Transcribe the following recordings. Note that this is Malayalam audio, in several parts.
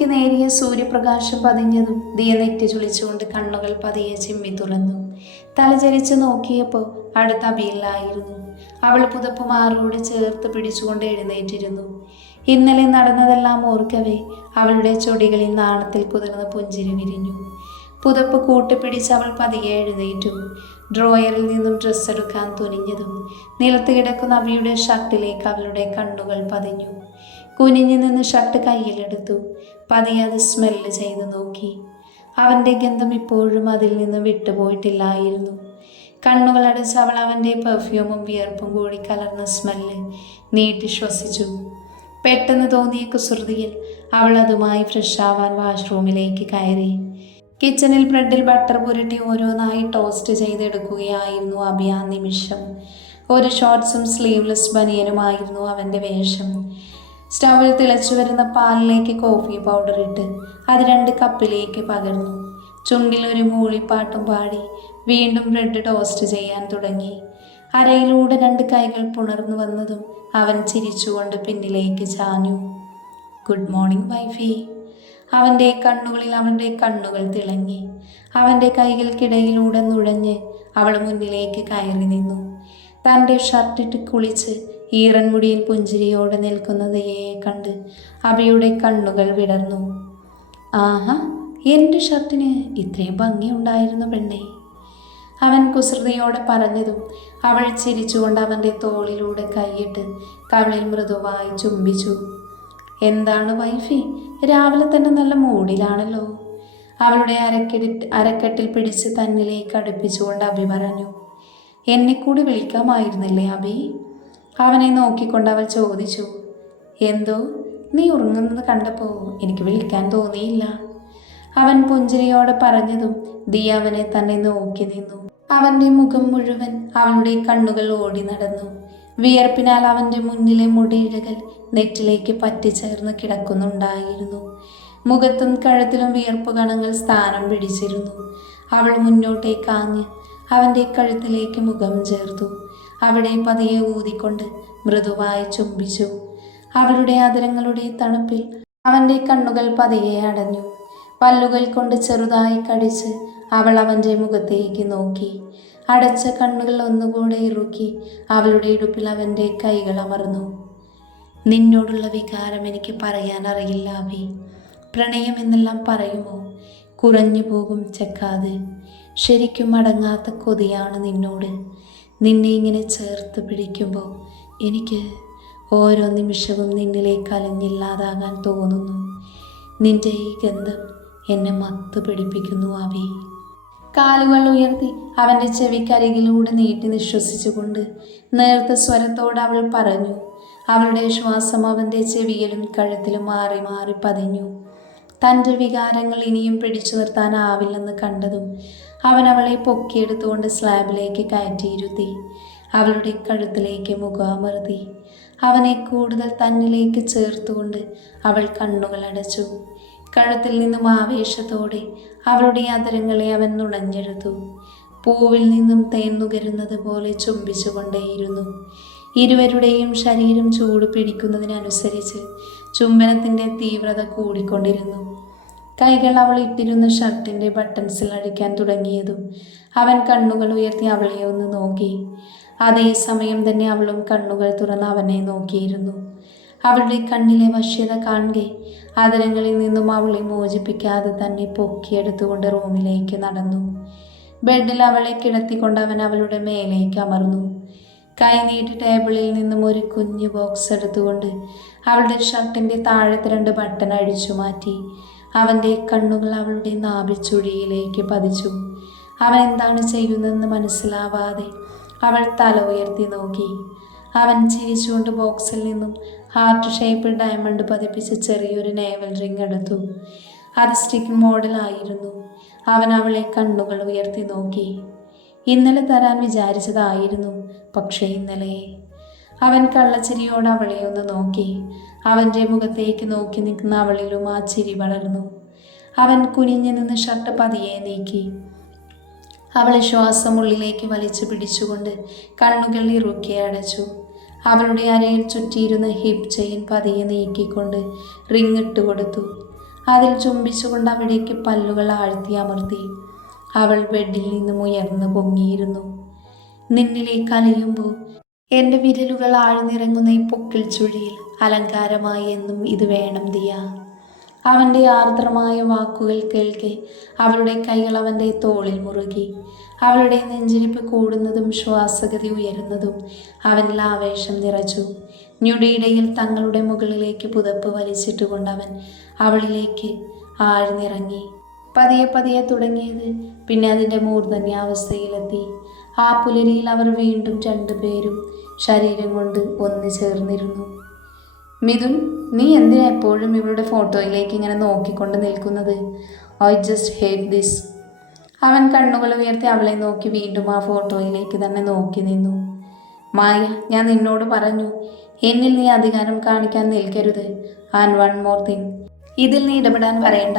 മുഖത്തേക്ക് നേരിയ സൂര്യപ്രകാശം പതിഞ്ഞതും ദിയ നെറ്റി ചുളിച്ചുകൊണ്ട് കണ്ണുകൾ പതിയെ ചിമ്മി തുറന്നു. തലചരിച്ച് നോക്കിയപ്പോൾ അടുത്ത അബിയിലായിരുന്നു. അവൾ പുതപ്പ് മാറോട് ചേർത്ത് പിടിച്ചുകൊണ്ട് എഴുന്നേറ്റിരുന്നു. ഇന്നലെ നടന്നതെല്ലാം ഓർക്കവേ അവളുടെ ചൊടികളിൽ നാണത്തിൽ കുതിർന്ന പുഞ്ചിരി വിരിഞ്ഞു. പുതപ്പ് കൂട്ടിപ്പിടിച്ച് അവൾ പതിയെ എഴുന്നേറ്റു. ഡ്രോയറിൽ നിന്നും ഡ്രസ്സ് എടുക്കാൻ തുനിഞ്ഞതും നിലത്ത് കിടക്കുന്ന അബിയുടെ ഷർട്ടിലേക്ക് അവളുടെ കണ്ണുകൾ പതിഞ്ഞു. കുനിഞ്ഞു നിന്ന് ഷർട്ട് കയ്യിലെടുത്തു. പതിയെ അത് സ്മെല്ല് ചെയ്ത് നോക്കി. അവൻ്റെ ഗന്ധം ഇപ്പോഴും അതിൽ നിന്ന് വിട്ടുപോയിട്ടില്ലായിരുന്നു. കണ്ണുകളടച്ച് അവൾ അവൻ്റെ പെർഫ്യൂമും വിയർപ്പും കൂടി കലർന്ന സ്മെല്ല് നീട്ടി ശ്വസിച്ചു. പെട്ടെന്ന് തോന്നിയ കുസൃതിയിൽ അവൾ അതുമായി ഫ്രഷ് ആവാൻ വാഷ്റൂമിലേക്ക് കയറി. കിച്ചണിൽ ബ്രെഡിൽ ബട്ടർ പുരട്ടി ഓരോന്നായി ടോസ്റ്റ് ചെയ്തെടുക്കുകയായിരുന്നു അബി ആ നിമിഷം. ഒരു ഷോർട്ട്സും സ്ലീവ്ലെസ് ബനിയനുമായിരുന്നു അവൻ്റെ വേഷം. സ്റ്റൗവിൽ തിളച്ചു വരുന്ന പാലിലേക്ക് കോഫി പൗഡർ ഇട്ട് അത് 2 കപ്പിലേക്ക് പകർന്നു. ചുണ്ടിൽ ഒരു മൂളിപ്പാട്ടും പാടി വീണ്ടും ബ്രെഡ് ടോസ്റ്റ് ചെയ്യാൻ തുടങ്ങി. അരയിലൂടെ 2 കൈകൾ പുണർന്നു വന്നതും അവൻ ചിരിച്ചുകൊണ്ട് പിന്നിലേക്ക് ചാഞ്ഞു. Good morning Wi-Fi. അവൻ്റെ കണ്ണുകളിൽ അവളുടെ കണ്ണുകൾ തിളങ്ങി. അവൻ്റെ കൈകൾക്കിടയിലൂടെ നുഴഞ്ഞ് അവൾ മുന്നിലേക്ക് കയറി നിന്നു. തൻ്റെ ഷർട്ടിട്ട് കുളിച്ച് ഈറൻ മുടിയിൽ പുഞ്ചിരിയോടെ നിൽക്കുന്നതയെ കണ്ട് അബിയുടെ കണ്ണുകൾ വിടർന്നു. ആഹാ, എൻ്റെ ഷർട്ടിന് ഇത്രയും ഭംഗിയുണ്ടായിരുന്നു പെണ്ണേ. അവൻ കുസൃതിയോടെ പറഞ്ഞതും അവൾ ചിരിച്ചുകൊണ്ട് അവൻ്റെ തോളിലൂടെ കൈയിട്ട് കവിളിൽ മൃദുവായി ചുംബിച്ചു. എന്താണ് വൈഫി, രാവിലെ തന്നെ നല്ല മൂഡിലാണല്ലോ. അവളുടെ അരക്കെട്ടിൽ പിടിച്ച് തന്നിലേക്ക് അടുപ്പിച്ചുകൊണ്ട് അബി പറഞ്ഞു. എന്നെ കൂടി വിളിക്കാമായിരുന്നില്ലേ അബി? അവനെ നോക്കിക്കൊണ്ട് അവൾ ചോദിച്ചു. എന്തോ, നീ ഉറങ്ങുന്നത് കണ്ടപ്പോൾ എനിക്ക് വിളിക്കാൻ തോന്നിയില്ല. അവൻ പുഞ്ചിരിയോടെ പറഞ്ഞതും ദിയ അവനെ തന്നെ നോക്കി നിന്നു. അവൻ്റെ മുഖം മുഴുവൻ അവളുടെ കണ്ണുകൾ ഓടി നടന്നു. വിയർപ്പിനാൽ അവൻ്റെ മുന്നിലെ മുടിയിഴകൾ നെറ്റിലേക്ക് പറ്റിച്ചേർന്ന് കിടക്കുന്നുണ്ടായിരുന്നു. മുഖത്തും കഴുത്തിലും വിയർപ്പ് കണങ്ങൾ സ്ഥാനം പിടിച്ചിരുന്നു. അവൾ മുന്നോട്ടേക്കാഞ്ഞ് അവൻ്റെ കഴുത്തിലേക്ക് മുഖം ചേർത്തു. അവിടെ പതിയെ ഊതിക്കൊണ്ട് മൃദുവായി ചുംബിച്ചു. അവളുടെ അതിരങ്ങളുടെ തണുപ്പിൽ അവൻ്റെ കണ്ണുകൾ പതിയെ അടഞ്ഞു. പല്ലുകൾ കൊണ്ട് ചെറുതായി കടിച്ച് അവൾ അവൻ്റെ മുഖത്തേക്ക് നോക്കി. അടച്ച കണ്ണുകൾ ഒന്നുകൂടെ ഇറുക്കി അവളുടെ ഇടുപ്പിൽ അവൻ്റെ കൈകൾ അമർന്നു. നിന്നോടുള്ള വികാരം എനിക്ക് പറയാൻ അറിയില്ല അബി. പ്രണയം എന്നെല്ലാം പറയുമോ? കുറഞ്ഞു പോകും ചെക്കാതെ. ശരിക്കും അടങ്ങാത്ത കൊതിയാണ് നിന്നോട്. നിന്നെ ഇങ്ങനെ ചേർത്ത് പിടിക്കുമ്പോൾ എനിക്ക് ഓരോ നിമിഷവും നിന്നിലേക്ക് അലിഞ്ഞില്ലാതാകാൻ തോന്നുന്നു. നിന്റെ ഈ ഗന്ധം എന്നെ മത്ത് പിടിപ്പിക്കുന്നു അബി. കാലുകൾ ഉയർത്തി അവൻ്റെ ചെവിക്കരികിലൂടെ നീട്ടി നിശ്വസിച്ചുകൊണ്ട് നേർത്ത സ്വരത്തോടെ അവൾ പറഞ്ഞു. അവളുടെ ശ്വാസം അവൻ്റെ ചെവിയിലും കഴുത്തിലും മാറി മാറി പതിഞ്ഞു. തൻ്റെ വികാരങ്ങൾ ഇനിയും പിടിച്ചു നിർത്താനാവില്ലെന്ന് കണ്ടതും അവൻ അവളെ പൊക്കിയെടുത്തുകൊണ്ട് സ്ലാബിലേക്ക് കയറ്റിയിരുത്തി. അവളുടെ കഴുത്തിലേക്ക് മുഖമർത്തി അവനെ കൂടുതൽ തന്നിലേക്ക് ചേർത്തുകൊണ്ട് അവൾ കണ്ണുകൾ അടച്ചു. കഴുത്തിൽ നിന്നും ആവേശത്തോടെ അവളുടെ അതരങ്ങളെ അവൻ നുണഞ്ഞെടുത്തു. പൂവിൽ നിന്നും തേൻ നുകരുന്നത് പോലെ ചുംബിച്ചുകൊണ്ടേയിരുന്നു. ഇരുവരുടെയും ശരീരം ചൂട് പിടിക്കുന്നതിനനുസരിച്ച് ചുംബനത്തിൻ്റെ തീവ്രത കൂടിക്കൊണ്ടിരുന്നു. കൈകൾ അവൾ ഇട്ടിരുന്ന ഷർട്ടിൻ്റെ ബട്ടൺസിൽ അടിക്കാൻ തുടങ്ങിയതും അവൻ കണ്ണുകൾ ഉയർത്തി അവളെ ഒന്ന് നോക്കി. അതേസമയം തന്നെ അവളും കണ്ണുകൾ തുറന്ന് അവനെ നോക്കിയിരുന്നു. അവളുടെ കണ്ണിലെ വശ്യത കാണുകെ അതരങ്ങളിൽ നിന്നും അവളെ മോചിപ്പിക്കാതെ തന്നെ പൊക്കിയെടുത്തുകൊണ്ട് റൂമിലേക്ക് നടന്നു. ബെഡിൽ അവളെ കിടത്തിക്കൊണ്ട് അവൻ അവളുടെ മേലേക്ക് അമർന്നു. കൈനീട്ടി ടേബിളിൽ നിന്നും ഒരു കുഞ്ഞു ബോക്സ് എടുത്തുകൊണ്ട് അവളുടെ ഷർട്ടിൻ്റെ താഴത്തെ 2 ബട്ടൺ അഴിച്ചു മാറ്റി. അവൻ്റെ കണ്ണുകൾ അവളുടെ നാഭിച്ചുഴിയിലേക്ക് പതിച്ചു. അവൻ എന്താണ് ചെയ്യുന്നതെന്ന് മനസ്സിലാവാതെ അവൾ തല ഉയർത്തി നോക്കി. അവൻ ചിരിച്ചുകൊണ്ട് ബോക്സിൽ നിന്നും ഹാർട്ട് ഷേപ്പിൽ ഡയമണ്ട് പതിപ്പിച്ച് ചെറിയൊരു നേവൽ റിംഗ് എടുത്തു. അത് സ്റ്റിക്ക് മോഡലായിരുന്നു. അവൻ അവളെ കണ്ണുകൾ ഉയർത്തി നോക്കി. ഇന്നലെ തരാൻ വിചാരിച്ചതായിരുന്നു, പക്ഷേ ഇന്നലെ. അവൻ കള്ളച്ചിരിയോട് അവളെ ഒന്ന് നോക്കി. അവൻ്റെ മുഖത്തേക്ക് നോക്കി നിൽക്കുന്ന അവളിലും ആ ചിരി വളർന്നു. അവൻ കുനിഞ്ഞു നിന്ന് ഷർട്ട് പതിയെ നീക്കി. അവളെ ശ്വാസം ഉള്ളിലേക്ക് വലിച്ചു പിടിച്ചുകൊണ്ട് കണ്ണുകൾ ഇറുക്കി അടച്ചു. അവളുടെ അരയിൽ ചുറ്റിയിരുന്ന ഹിപ്പ് ചെയിൻ പതിയെ നീക്കിക്കൊണ്ട് റിങ് ഇട്ട് കൊടുത്തു. അതിൽ ചുംബിച്ചുകൊണ്ട് അവിടേക്ക് പല്ലുകൾ ആഴ്ത്തി അമർത്തി. അവൾ ബെഡിൽ നിന്നും ഉയർന്നു പൊങ്ങിയിരുന്നു. നിന്നിലേക്ക് അലയുമ്പോൾ എൻ്റെ വിരലുകൾ ആഴ്ന്നിറങ്ങുന്ന ഈ പൊക്കിൽ ചുഴിയിൽ അലങ്കാരമായി എന്നും ഇത് വേണം ദിയ. അവൻ്റെ ആർദ്രമായ വാക്കുകൾ കേൾക്കെ അവളുടെ കൈകൾ അവൻ്റെ തോളിൽ മുറുകി. അവളുടെ നെഞ്ചിരിപ്പ് കൂടുന്നതും ശ്വാസഗതി ഉയരുന്നതും അവനിൽ ആവേശം നിറച്ചു. ഞൊടിയിടയിൽ തങ്ങളുടെ മുകളിലേക്ക് പുതപ്പ് വലിച്ചിട്ടുകൊണ്ട് അവൻ അവളിലേക്ക് ആഴ്ന്നിറങ്ങി. പതിയെ പതിയെ തുടങ്ങിയത് പിന്നെ അതിൻ്റെ മൂർധന്യാവസ്ഥയിലെത്തി. ആ പുലരിയിൽ അവർ വീണ്ടും രണ്ടുപേരും ശരീരം കൊണ്ട് ഒന്നു ചേർന്നിരുന്നു. മിഥുൻ, നീ എന്തിനാ എപ്പോഴും ഇവളുടെ ഫോട്ടോയിലേക്ക് ഇങ്ങനെ നോക്കിക്കൊണ്ട് നിൽക്കുന്നത്? I just hate this. അവൻ കണ്ണുകൾ ഉയർത്തി അവളെ നോക്കി വീണ്ടും ആ ഫോട്ടോയിലേക്ക് തന്നെ നോക്കി നിന്നു. മായ, ഞാൻ നിന്നോട് പറഞ്ഞു, എന്നിൽ നീ അധികാരം കാണിക്കാൻ നിൽക്കരുത്. ആൻഡ് വൺ മോർ തിങ്, ഇതിൽ നീ ഇടപെടാൻ വരേണ്ട.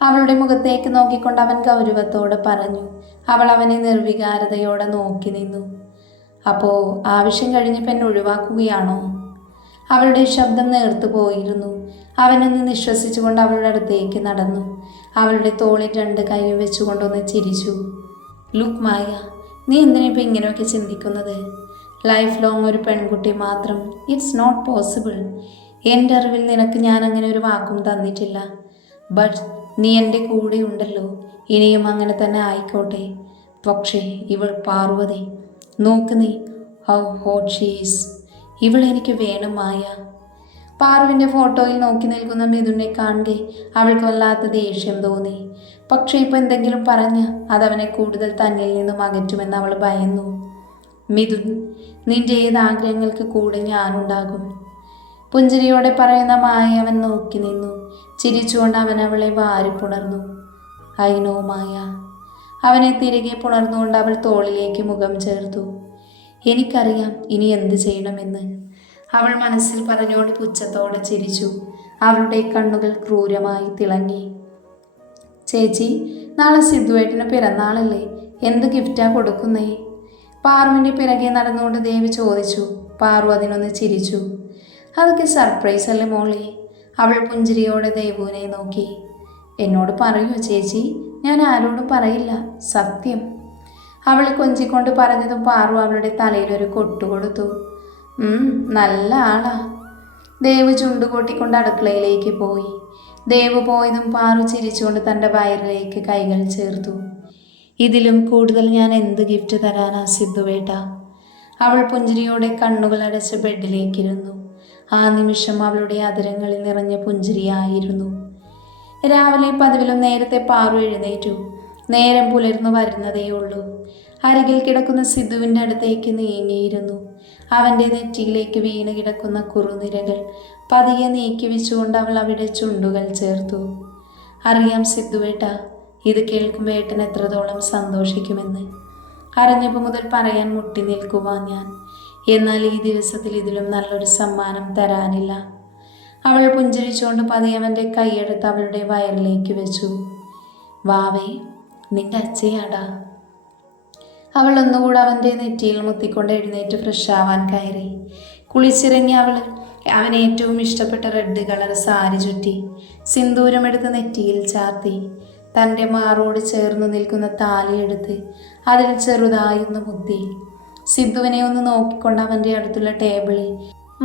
അവളുടെ മുഖത്തേക്ക് നോക്കിക്കൊണ്ട് അവൻ ഗൗരവത്തോടെ പറഞ്ഞു. അവൾ അവനെ നിർവികാരതയോടെ നോക്കി നിന്നു. അപ്പോൾ ആവശ്യം കഴിഞ്ഞപ്പോൾ എന്നെ ഒഴിവാക്കുകയാണോ? അവളുടെ ശബ്ദം നേർത്തു പോയിരുന്നു. അവനൊന്ന് നിശ്വസിച്ചുകൊണ്ട് അവളുടെ അടുത്തേക്ക് നടന്നു. അവളുടെ തോളിൽ രണ്ട് കൈയും വെച്ചുകൊണ്ടൊന്ന് ചിരിച്ചു. ലുക്ക് മായ, നീ എന്തിനിപ്പോൾ ഇങ്ങനെയൊക്കെ ചിന്തിക്കുന്നത്? ലൈഫ് ലോങ് ഒരു പെൺകുട്ടി മാത്രം, ഇറ്റ്സ് നോട്ട് പോസിബിൾ. എൻ്റെ അറിവിൽ നിനക്ക് ഞാൻ അങ്ങനെ ഒരു വാക്കും തന്നിട്ടില്ല. ബട്ട് നീ എൻ്റെ കൂടെ ഉണ്ടല്ലോ, ഇനിയും അങ്ങനെ തന്നെ ആയിക്കോട്ടെ. പക്ഷേ ഇവൾ പാർവതി, നോക്ക് നീ, ഹൗ ഹോട്ട് ഷീ ഈസ്. ഇവൾ എനിക്ക് വേണം മായ. പാറുവിൻ്റെ ഫോട്ടോയിൽ നോക്കി നിൽക്കുന്ന മിഥുനെ കാണെ അവൾക്ക് വല്ലാത്ത ദേഷ്യം തോന്നി. പക്ഷേ ഇപ്പം എന്തെങ്കിലും പറഞ്ഞ് അതവനെ കൂടുതൽ തന്നിൽ നിന്നും അകറ്റുമെന്ന് അവൾ ഭയന്നു. മിഥുൻ, നിന്റെ ഏത് ആഗ്രഹങ്ങൾക്ക് കൂടെ ഞാനുണ്ടാകും. പുഞ്ചിരിയോടെ പറയുന്ന മായ അവൻ നോക്കി നിന്നു. ചിരിച്ചുകൊണ്ട് അവൻ അവളെ വാരി പുണർന്നു. ഐ നോ മായ. അവനെ തിരികെ പുണർന്നുകൊണ്ട് അവൾ തോളിലേക്ക് മുഖം ചേർത്തു. എനിക്കറിയാം ഇനി എന്ത് ചെയ്യണമെന്ന്, അവൾ മനസ്സിൽ പറഞ്ഞുകൊണ്ട് പുച്ഛത്തോടെ ചിരിച്ചു. അവളുടെ കണ്ണുകൾ ക്രൂരമായി തിളങ്ങി. ചേച്ചി, നാളെ സിദ്ധുവേട്ടന് പിറന്നാളല്ലേ, എന്ത് ഗിഫ്റ്റാ കൊടുക്കുന്നേ? പാറുവിൻ്റെ പിറകെ നടന്നുകൊണ്ട് ദേവി ചോദിച്ചു. പാറു അതിനൊന്ന് ചിരിച്ചു. അതൊക്കെ സർപ്രൈസ് അല്ലേ മോളെ? അവൾ പുഞ്ചിരിയോടെ ദേവുവിനെ നോക്കി. എന്നോട് പറയൂ ചേച്ചി, ഞാൻ ആരോടും പറയില്ല, സത്യം. അവൾ കൊഞ്ചിക്കൊണ്ട് പറഞ്ഞതും പാറു അവളുടെ തലയിലൊരു കൊട്ടുകൊടുത്തു. നല്ല ആളാ. ദേവ് ചുണ്ടുകൊട്ടിക്കൊണ്ട് അടുക്കളയിലേക്ക് പോയി. ദേവ് പോയതും പാറു ചിരിച്ചുകൊണ്ട് തൻ്റെ വയറിലേക്ക് കൈകൾ ചേർത്തു. ഇതിലും കൂടുതൽ ഞാൻ എന്ത് ഗിഫ്റ്റ് തരാനാ സിദ്ധുവേട്ട? അവൾ പുഞ്ചിരിയോടെ കണ്ണുകൾ അടച്ച് ബെഡിലേക്കിരുന്നു. ആ നിമിഷം അവളുടെ അതിരങ്ങളിൽ നിറഞ്ഞ പുഞ്ചിരിയായിരുന്നു. രാവിലെ പതിവിലും നേരത്തെ പാറു എഴുന്നേറ്റു. നേരം പുലർന്നു വരുന്നതേയുള്ളൂ. അരികിൽ കിടക്കുന്ന സിദ്ധുവിൻ്റെ അടുത്തേക്ക് നീങ്ങിയിരുന്നു. അവൻ്റെ നെറ്റിയിലേക്ക് വീണ് കിടക്കുന്ന കുറുനിരകൾ പതിയെ നീക്കി വെച്ചുകൊണ്ട് അവൾ അവിടെ ചുണ്ടുകൾ ചേർത്തു. അറിയാം സിദ്ധുവേട്ട, ഇത് കേൾക്കുമ്പോൾ ഏട്ടൻ എത്രത്തോളം സന്തോഷിക്കുമെന്ന്. അറിഞ്ഞപ്പോൾ മുതൽ പറയാൻ മുട്ടി നിൽക്കുവാൻ ഞാൻ. എന്നാൽ ഈ ദിവസത്തിൽ ഇതിലും നല്ലൊരു സമ്മാനം തരാനില്ല. അവൾ പുഞ്ചിരിച്ചുകൊണ്ട് പതിയെ അവൻ്റെ കൈയെടുത്ത് അവളുടെ വയറിലേക്ക് വെച്ചു. വാവേ, നിന്റെ അച്ഛയാടാ. അവൾ ഒന്നുകൂടെ അവൻ്റെ നെറ്റിയിൽ മുത്തിക്കൊണ്ട് എഴുന്നേറ്റ് ഫ്രഷ് ആവാൻ കയറി. കുളിച്ചിറങ്ങി അവൻ ഏറ്റവും ഇഷ്ടപ്പെട്ട റെഡ് കളർ സാരി ചുറ്റി സിന്ദൂരമെടുത്ത് നെറ്റിയിൽ ചാർത്തി. തൻ്റെ മാറോട് ചേർന്ന് നിൽക്കുന്ന താലിയെടുത്ത് അതിൽ ചെറുതായൊന്ന് മുത്തി. സിദ്ധുവിനെ ഒന്ന് നോക്കിക്കൊണ്ട് അവൻ്റെ അടുത്തുള്ള ടേബിളിൽ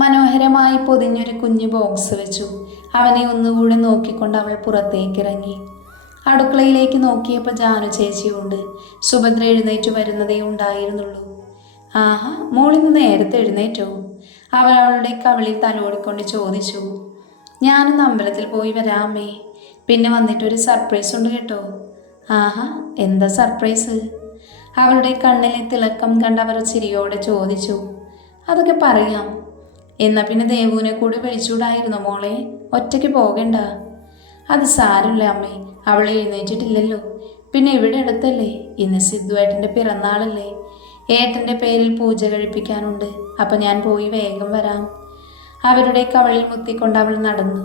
മനോഹരമായി പൊതിഞ്ഞൊരു കുഞ്ഞു ബോക്സ് വെച്ചു. അവനെ ഒന്നുകൂടെ നോക്കിക്കൊണ്ട് അവൾ പുറത്തേക്കിറങ്ങി. അടുക്കളയിലേക്ക് നോക്കിയപ്പോൾ ജാനു ചേച്ചിയുണ്ട്. സുഭദ്ര എഴുന്നേറ്റ് വരുന്നതേ ഉണ്ടായിരുന്നുള്ളൂ. ആഹാ, മോളിന്ന് നേരത്തെ എഴുന്നേറ്റോ? അവൾ അവളുടെ കവിളിൽ തലോടിക്കൊണ്ട് ചോദിച്ചു. ഞാനൊന്ന് അമ്പലത്തിൽ പോയി വരാമേ, പിന്നെ വന്നിട്ടൊരു സർപ്രൈസ് ഉണ്ട് കേട്ടോ. ആഹാ, എന്താ സർപ്രൈസ്? അവളുടെ കണ്ണിലെ തിളക്കം കണ്ടവർ ചിരിയോടെ ചോദിച്ചു. അതൊക്കെ പറയാം. എന്നാൽ പിന്നെ ദേവുവിനെ കൂടി വിളിച്ചുകൂടായിരുന്നു മോളെ? ഒറ്റയ്ക്ക് പോകണ്ട. അത് സാരമില്ല അമ്മേ, അവൾ എഴുന്നേറ്റിട്ടില്ലല്ലോ. പിന്നെ ഇവിടെ അടുത്തല്ലേ, ഇന്ന് സിദ്ധുവേട്ടൻ്റെ പിറന്നാളല്ലേ, ഏട്ടൻ്റെ പേരിൽ പൂജ കഴിപ്പിക്കാനുണ്ട്. അപ്പം ഞാൻ പോയി വേഗം വരാം. അവരുടെ കവളിൽ മുത്തിക്കൊണ്ട് അവൾ നടന്നു.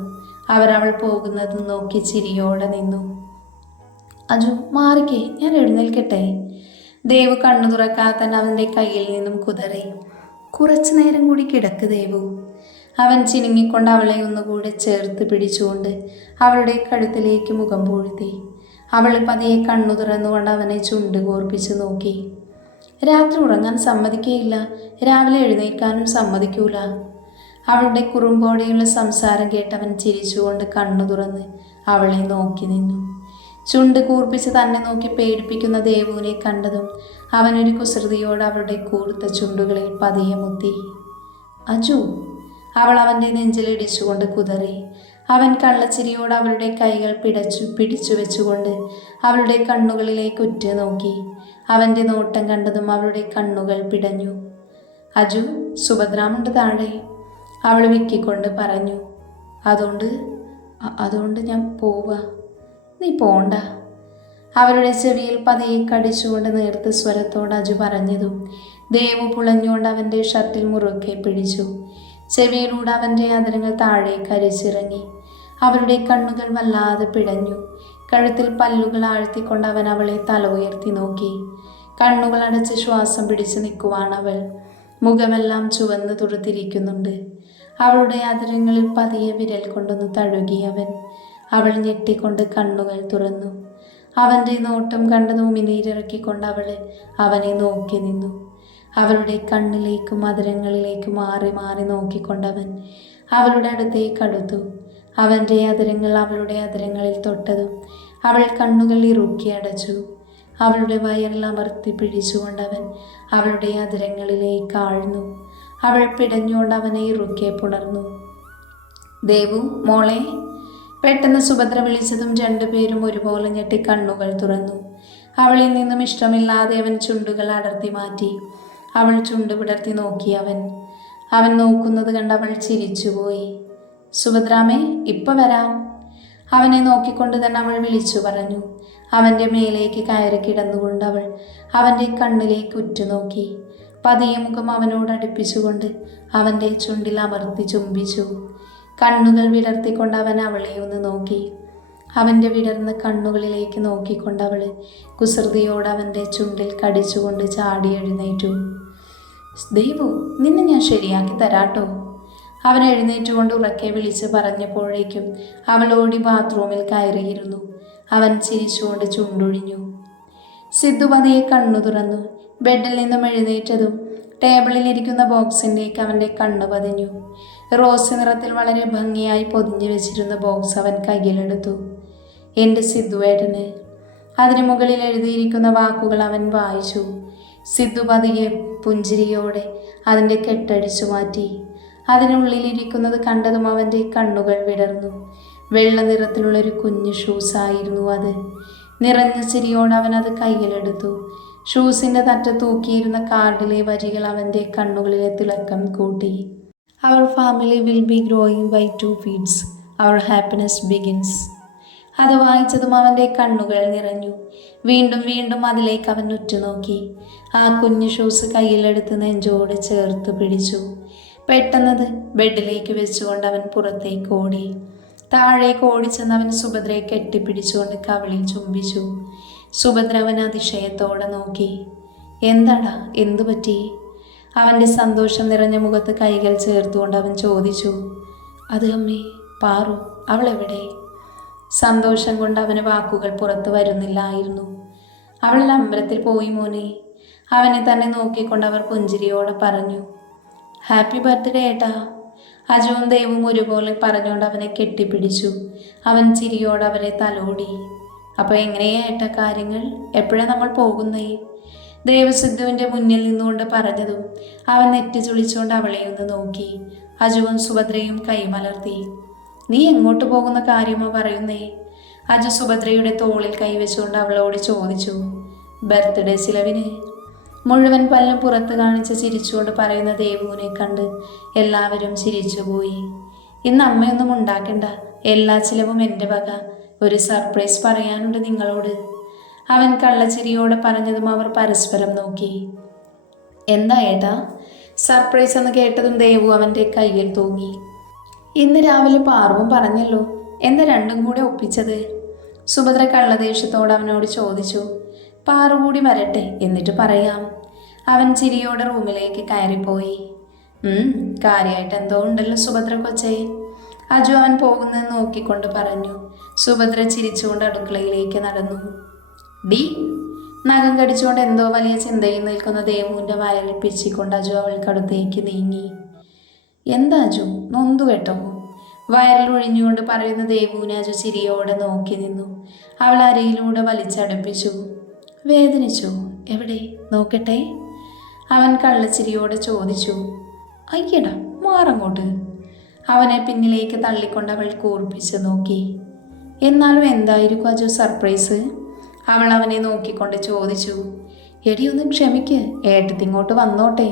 അവൾ പോകുന്നത് നോക്കി ചിരിയോടെ നിന്നു. അജു, മാറിക്കേ, ഞാൻ എഴുന്നേൽക്കട്ടെ. ദേവു കണ്ണു തുറക്കാതെ തന്നെ അവൻ്റെ കയ്യിൽ നിന്നും കുതറി. കുറച്ചു നേരം കൂടി കിടക്ക് ദേവു. അവൻ ചിനുങ്ങിക്കൊണ്ട് അവളെ ഒന്നുകൂടെ ചേർത്ത് പിടിച്ചുകൊണ്ട് അവളുടെ കഴുത്തിലേക്ക് മുഖം പൂഴ്ത്തി. അവൾ പതിയെ കണ്ണു തുറന്നുകൊണ്ട് അവനെ ചുണ്ട് കോർപ്പിച്ച് നോക്കി. രാത്രി ഉറങ്ങാൻ സമ്മതിക്കുകയില്ല, രാവിലെ എഴുന്നേൽക്കാനും സമ്മതിക്കൂല. അവളുടെ കുറുമ്പോടെയുള്ള സംസാരം കേട്ടവൻ ചിരിച്ചുകൊണ്ട് കണ്ണു തുറന്ന് അവളെ നോക്കി നിന്നു. ചുണ്ട് കൂർപ്പിച്ച് തന്നെ നോക്കി പേടിപ്പിക്കുന്ന ദേവുവിനെ കണ്ടതും അവനൊരു കുസൃതിയോട് അവളുടെ കൂർത്ത ചുണ്ടുകളിൽ പതിയെ മുത്തി. അജു, അവൾ അവൻ്റെ നെഞ്ചിലിടിച്ചുകൊണ്ട് കുതറി. അവൻ കള്ളച്ചിരിയോട് അവളുടെ കൈകൾ പിടിച്ചു വെച്ചുകൊണ്ട് അവളുടെ കണ്ണുകളിലേക്ക് ഉറ്റു നോക്കി. അവൻ്റെ നോട്ടം കണ്ടതും അവളുടെ കണ്ണുകൾ പിടഞ്ഞു. അജു, സുഭദ്രാമുണ്ട് താഴെ, അവൾ വിക്കിക്കൊണ്ട് പറഞ്ഞു. അതുകൊണ്ട് ഞാൻ പോവാ. നീ പോണ്ട. അവരുടെ ചെവിയിൽ പതിയെ കടിച്ചുകൊണ്ട് നേർത്ത സ്വരത്തോട് അജു പറഞ്ഞതും ദേവു പുളഞ്ഞുകൊണ്ട് അവൻ്റെ ഷർട്ടിൽ മുറുക്കെ പിടിച്ചു. ചെവിയിലൂടെ അവൻ്റെ അതിരങ്ങൾ താഴേക്ക് അരിച്ചിറങ്ങി. അവരുടെ കണ്ണുകൾ വല്ലാതെ പിടഞ്ഞു. കഴുത്തിൽ പല്ലുകൾ ആഴ്ത്തിക്കൊണ്ട് അവൻ അവളെ തല ഉയർത്തി നോക്കി. കണ്ണുകൾ അടച്ച് ശ്വാസം പിടിച്ചു നിൽക്കുവാണവൾ. മുഖമെല്ലാം ചുവന്ന് തുടുത്തിരിക്കുന്നുണ്ട്. അവളുടെ അതിരങ്ങളിൽ പതിയെ വിരൽ കൊണ്ടൊന്ന് തഴുകി അവൻ. അവൾ ഞെട്ടിക്കൊണ്ട് കണ്ണുകൾ തുറന്നു. അവൻ്റെ നോട്ടം കണ്ടതും ഉമിനീരിറക്കിക്കൊണ്ട് അവനെ നോക്കി നിന്നു. അവളുടെ കണ്ണിലേക്കും അതിരങ്ങളിലേക്കും മാറി മാറി നോക്കിക്കൊണ്ടവൻ അവളുടെ അടുത്തേക്ക് അടുത്തു. അവൻ്റെ അതിരങ്ങൾ അവളുടെ അതിരങ്ങളിൽ തൊട്ടതും അവൾ കണ്ണുകൾ ഇറുക്കി അടച്ചു. അവളുടെ വയറിൽ അമർത്തി പിടിച്ചുകൊണ്ടവൻ അവളുടെ അതിരങ്ങളിലേക്ക് ആഴ്ന്നു. അവൾ പിടഞ്ഞുകൊണ്ട് അവനെ ഇറുക്കെ പുണർന്നു. ദേവു, മോളെ. പെട്ടെന്ന് സുഭദ്ര വിളിച്ചതും രണ്ടുപേരും ഒരുപോലെ ഞെട്ടി കണ്ണുകൾ തുറന്നു. അവളിൽ നിന്നും ഇഷ്ടമില്ലാതെ അവൻ ചുണ്ടുകൾ അടർത്തി മാറ്റി. അവൾ ചുണ്ട് വിടർത്തി നോക്കി. അവൻ നോക്കുന്നത് കണ്ട് അവൾ ചിരിച്ചുപോയി. സുഭദ്രാമേ, ഇപ്പൊ വരാം. അവനെ നോക്കിക്കൊണ്ട് തന്നെ അവൾ വിളിച്ചു പറഞ്ഞു. അവൻ്റെ മേലേക്ക് കയറി കിടന്നുകൊണ്ട് അവൾ അവൻ്റെ കണ്ണിലേക്ക് ഉറ്റുനോക്കി. പതിയെ മുഖം അവനോട് അടുപ്പിച്ചുകൊണ്ട് അവൻ്റെ ചുണ്ടിൽ അമർത്തി ചുംബിച്ചു. കണ്ണുകൾ വിടർത്തിക്കൊണ്ട് അവൻ അവളെ ഒന്ന് നോക്കി. അവൻ്റെ വിടർന്ന കണ്ണുകളിലേക്ക് നോക്കിക്കൊണ്ട് അവൾ കുസൃതിയോട് അവൻ്റെ ചുണ്ടിൽ കടിച്ചുകൊണ്ട് ചാടി എഴുന്നേറ്റു. ദേവു, നിന്നെ ഞാൻ ശരിയാക്കി തരാട്ടോ. അവൻ എഴുന്നേറ്റുകൊണ്ട് ഉറക്കെ വിളിച്ച് പറഞ്ഞപ്പോഴേക്കും അവൾ ഓടി ബാത്റൂമിൽ കയറിയിരുന്നു. അവൻ ചിരിച്ചുകൊണ്ട് ചുണ്ടൊഴിഞ്ഞു. സിദ്ധു പതിയെ കണ്ണു തുറന്നു. ബെഡിൽ നിന്നും എഴുന്നേറ്റതും ടേബിളിലിരിക്കുന്ന ബോക്സിൻ്റെക്ക് അവൻ്റെ കണ്ണു പതിഞ്ഞു. റോസ് നിറത്തിൽ വളരെ ഭംഗിയായി പൊതിഞ്ഞു വെച്ചിരുന്ന ബോക്സ് അവൻ കയ്യിലെടുത്തു. എൻ്റെ സിദ്ധുവേട്ടന്. അതിനു മുകളിൽ എഴുതിയിരിക്കുന്ന വാക്കുകൾ അവൻ വായിച്ചു. സിദ്ധു പതിയെ പുഞ്ചിരിയോടെ അതിൻ്റെ കെട്ടടിച്ചു മാറ്റി. അതിനുള്ളിലിരിക്കുന്നത് കണ്ടതും അവൻ്റെ കണ്ണുകൾ വിടർന്നു. വെള്ള നിറത്തിലുള്ളൊരു കുഞ്ഞു ഷൂസായിരുന്നു അത്. നിറഞ്ഞ ചിരിയോട് അവൻ അത് കയ്യിലെടുത്തു. ഷൂസിൻ്റെ തറ്റ തൂക്കിയിരുന്ന കാർഡിലെ വരികൾ അവൻ്റെ കണ്ണുകളിലെ തിളക്കം കൂട്ടി. അവർ family will be growing by 2 feet. അവർ ഹാപ്പിനെസ് ബിഗിൻസ്. അത് വായിച്ചതും അവൻ്റെ കണ്ണുകൾ നിറഞ്ഞു. വീണ്ടും വീണ്ടും അതിലേക്ക് അവൻ ഉറ്റുനോക്കി. ആ കുഞ്ഞു ഷൂസ് കയ്യിലെടുത്ത് നെഞ്ചോട് ചേർത്ത് പിടിച്ചു. പെട്ടെന്നത് ബെഡിലേക്ക് വെച്ചുകൊണ്ട് അവൻ പുറത്തേക്ക് ഓടി. താഴേക്ക് ഓടിച്ചെന്ന് അവൻ സുഭദ്രയെ കെട്ടിപ്പിടിച്ചുകൊണ്ട് കവിളിൽ ചുംബിച്ചു. സുഭദ്ര അവൻ അതിശയത്തോടെ നോക്കി. എന്താടാ, എന്തു പറ്റി? അവൻ്റെ സന്തോഷം നിറഞ്ഞ മുഖത്ത് കൈകൾ ചേർത്തുകൊണ്ട് അവൻ ചോദിച്ചു. അത് അമ്മേ, പാറു, അവളെവിടെ? സന്തോഷം കൊണ്ട് അവന് വാക്കുകൾ പുറത്തു വരുന്നില്ലായിരുന്നു. അവൾ അമ്പലത്തിൽ പോയി മോനെ. അവനെ തന്നെ നോക്കിക്കൊണ്ട് അവർ പുഞ്ചിരിയോടെ പറഞ്ഞു. ഹാപ്പി ബർത്ത്ഡേ ഏട്ടാ. അജുവും ദേവും ഒരുപോലെ പറഞ്ഞുകൊണ്ട് അവനെ കെട്ടിപ്പിടിച്ചു. അവൻ ചിരിയോടെ അവരെ തലോടി. അപ്പോൾ എങ്ങനെയാ ഏട്ടാ കാര്യങ്ങൾ? എപ്പോഴാണ് നമ്മൾ പോകുന്നേ? ദേവസിദ്ധുവിൻ്റെ മുന്നിൽ നിന്നുകൊണ്ട് പറഞ്ഞതും അവൻ നെറ്റി ചുളിച്ചുകൊണ്ട് അവളെ ഒന്ന് നോക്കി. അജുവും സുഭദ്രയും കൈമലർത്തി. നീ എങ്ങോട്ട് പോകുന്ന കാര്യമോ പറയുന്നേ? അജു സുഭദ്രയുടെ തോളിൽ കൈവച്ചുകൊണ്ട് അവളോട് ചോദിച്ചു. ബർത്ത്ഡേ ചിലവിന്. മുഴുവൻ പല്ലും പുറത്ത് കാണിച്ച് ചിരിച്ചുകൊണ്ട് പറയുന്ന ദേവുവിനെ കണ്ട് എല്ലാവരും ചിരിച്ചുപോയി. ഇന്ന് അമ്മയൊന്നും ഉണ്ടാക്കണ്ട, എല്ലാ ചിലവും എൻ്റെ വക. ഒരു സർപ്രൈസ് പറയാനുണ്ട് നിങ്ങളോട്. അവൻ കള്ളച്ചിരിയോടെ പറഞ്ഞതും അവർ പരസ്പരം നോക്കി. എന്താ ഏട്ടാ? സർപ്രൈസ് എന്ന് കേട്ടതും ദേവു അവൻ്റെ കയ്യിൽ തൂങ്ങി. ഇന്ന് രാവിലെ പാർവും പറഞ്ഞല്ലോ, എന്താ രണ്ടും കൂടെ ഒപ്പിച്ചത്? സുഭദ്ര കള്ളദേഷ്യത്തോട് അവനോട് ചോദിച്ചു. പാറു കൂടി വരട്ടെ, എന്നിട്ട് പറയാം. അവൻ ചിരിയോടെ റൂമിലേക്ക് കയറിപ്പോയി. കാര്യമായിട്ട് എന്തോ ഉണ്ടല്ലോ സുഭദ്ര കൊച്ചേ. അജു അവൻ പോകുന്നത് നോക്കിക്കൊണ്ട് പറഞ്ഞു. സുഭദ്ര ചിരിച്ചുകൊണ്ട് അടുക്കളയിലേക്ക് നടന്നു. ഡി നഖം കടിച്ചുകൊണ്ട് എന്തോ വലിയ ചിന്തയിൽ നിൽക്കുന്ന ദേവുവിൻ്റെ വയറിൽ പിച്ചിക്കൊണ്ട് അജു അവൾക്കടുത്തേക്ക് നീങ്ങി. എന്താ അജു, നൊന്തു കേട്ടോ? വയറിൽ ഒഴിഞ്ഞുകൊണ്ട് പറയുന്ന ദേവുവിനെ അജു ചിരിയോടെ നോക്കി നിന്നു. അവൾ അരയിലൂടെ വലിച്ചടുപ്പിച്ചു. വേദനിച്ചോ? എവിടെ നോക്കട്ടെ? അവൻ കള്ളച്ചിരിയോടെ ചോദിച്ചു. അയ്യടാ, മാറങ്ങോട്ട്. അവനെ പിന്നിലേക്ക് തള്ളിക്കൊണ്ട് അവൾ കൂർപ്പിച്ച് നോക്കി. എന്നാലും എന്തായിരിക്കും അജു സർപ്രൈസ്? അവൾ അവനെ നോക്കിക്കൊണ്ട് ചോദിച്ചു. എടി ഒന്ന് ക്ഷമിക്ക്, ഏട്ടത്തിങ്ങോട്ട് വന്നോട്ടെ.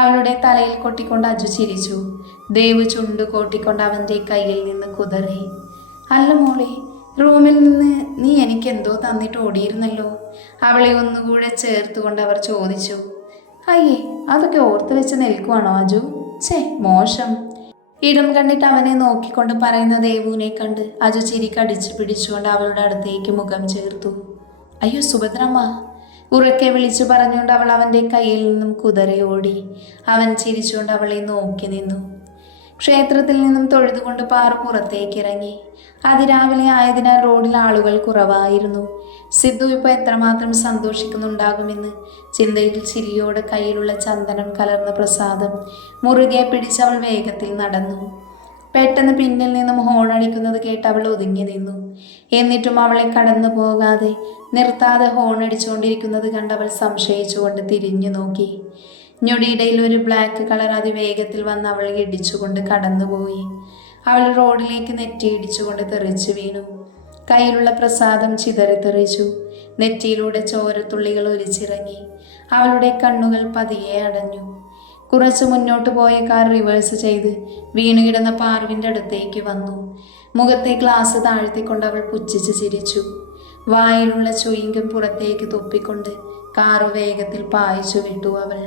അവളുടെ തലയിൽ കൊട്ടിക്കൊണ്ട് അജു ചിരിച്ചു. ദേവ് ചുണ്ട് കോട്ടിക്കൊണ്ട് അവൻ്റെ കയ്യിൽ നിന്ന് കുതറി. അല്ല മോളെ, റൂമിൽ നിന്ന് നീ എനിക്കെന്തോ തന്നിട്ട് ഓടിയിരുന്നല്ലോ. അവളെ ഒന്നുകൂടെ ചേർത്തുകൊണ്ട് അവർ ചോദിച്ചു. അയ്യേ, അതൊക്കെ ഓർത്ത് വെച്ച് നിൽക്കുവാണോ അജു? മോശം. ഇടം കണ്ടിട്ട് അവനെ നോക്കിക്കൊണ്ട് പറയുന്ന ദേവുവിനെ കണ്ട് അജു ചിരി കടിച്ചു പിടിച്ചുകൊണ്ട് അവളുടെ അടുത്തേക്ക് മുഖം ചേർത്തു. അയ്യോ സുഭദ്രമ്മ, ഉറക്കെ വിളിച്ചു പറഞ്ഞുകൊണ്ട് അവൾ അവൻ്റെ കയ്യിൽ നിന്നും കുതറി ഓടി. അവൻ ചിരിച്ചുകൊണ്ട് അവളെ നോക്കി നിന്നു. ക്ഷേത്രത്തിൽ നിന്നും തൊഴുതുകൊണ്ട് പാറു പുറത്തേക്ക് ഇറങ്ങി. അതിരാവിലെ ആയതിനാൽ റോഡിൽ ആളുകൾ കുറവായിരുന്നു. സിദ്ധു ഇപ്പോൾ എത്രമാത്രം സന്തോഷിക്കുന്നുണ്ടാകുമെന്ന് ചിന്തയിൽ ചിരിയോടെ കയ്യിലുള്ള ചന്ദനം കലർന്ന പ്രസാദം മുറുകെ പിടിച്ചവൾ വേഗത്തിൽ നടന്നു. പെട്ടെന്ന് പിന്നിൽ നിന്നും ഹോൺ അടിക്കുന്നത് കേട്ട് അവൾ ഒതുങ്ങി നിന്നു. എന്നിട്ടും അവളെ കടന്നു പോകാതെ നിർത്താതെ ഹോൺ അടിച്ചുകൊണ്ടിരിക്കുന്നത് കണ്ടവൾ സംശയിച്ചുകൊണ്ട് തിരിഞ്ഞു നോക്കി. ഞൊടിയിടയിൽ ഒരു ബ്ലാക്ക് കളർ അതിവേഗത്തിൽ വന്ന് അവൾ ഇടിച്ചുകൊണ്ട് കടന്നുപോയി. അവൾ റോഡിലേക്ക് നെറ്റിയിടിച്ചുകൊണ്ട് തെറിച്ചു വീണു. കയ്യിലുള്ള പ്രസാദം ചിതറിത്തെറിച്ചു. നെറ്റിയിലൂടെ ചോരത്തുള്ളികൾ ഒലിച്ചിറങ്ങി. അവളുടെ കണ്ണുകൾ പതിയെ അടഞ്ഞു. കുറച്ച് മുന്നോട്ട് പോയ കാർ റിവേഴ്സ് ചെയ്ത് വീണുകിടന്ന പാറുവിൻ്റെ അടുത്തേക്ക് വന്നു. മുഖത്തെ ഗ്ലാസ് താഴ്ത്തിക്കൊണ്ട് അവൾ പുച്ഛിച്ച് ചിരിച്ചു. വായിലുള്ള ചുയിങ്കം പുറത്തേക്ക് തുപ്പിക്കൊണ്ട് കാറ് വേഗത്തിൽ പായിച്ചു വിട്ടു അവൾ.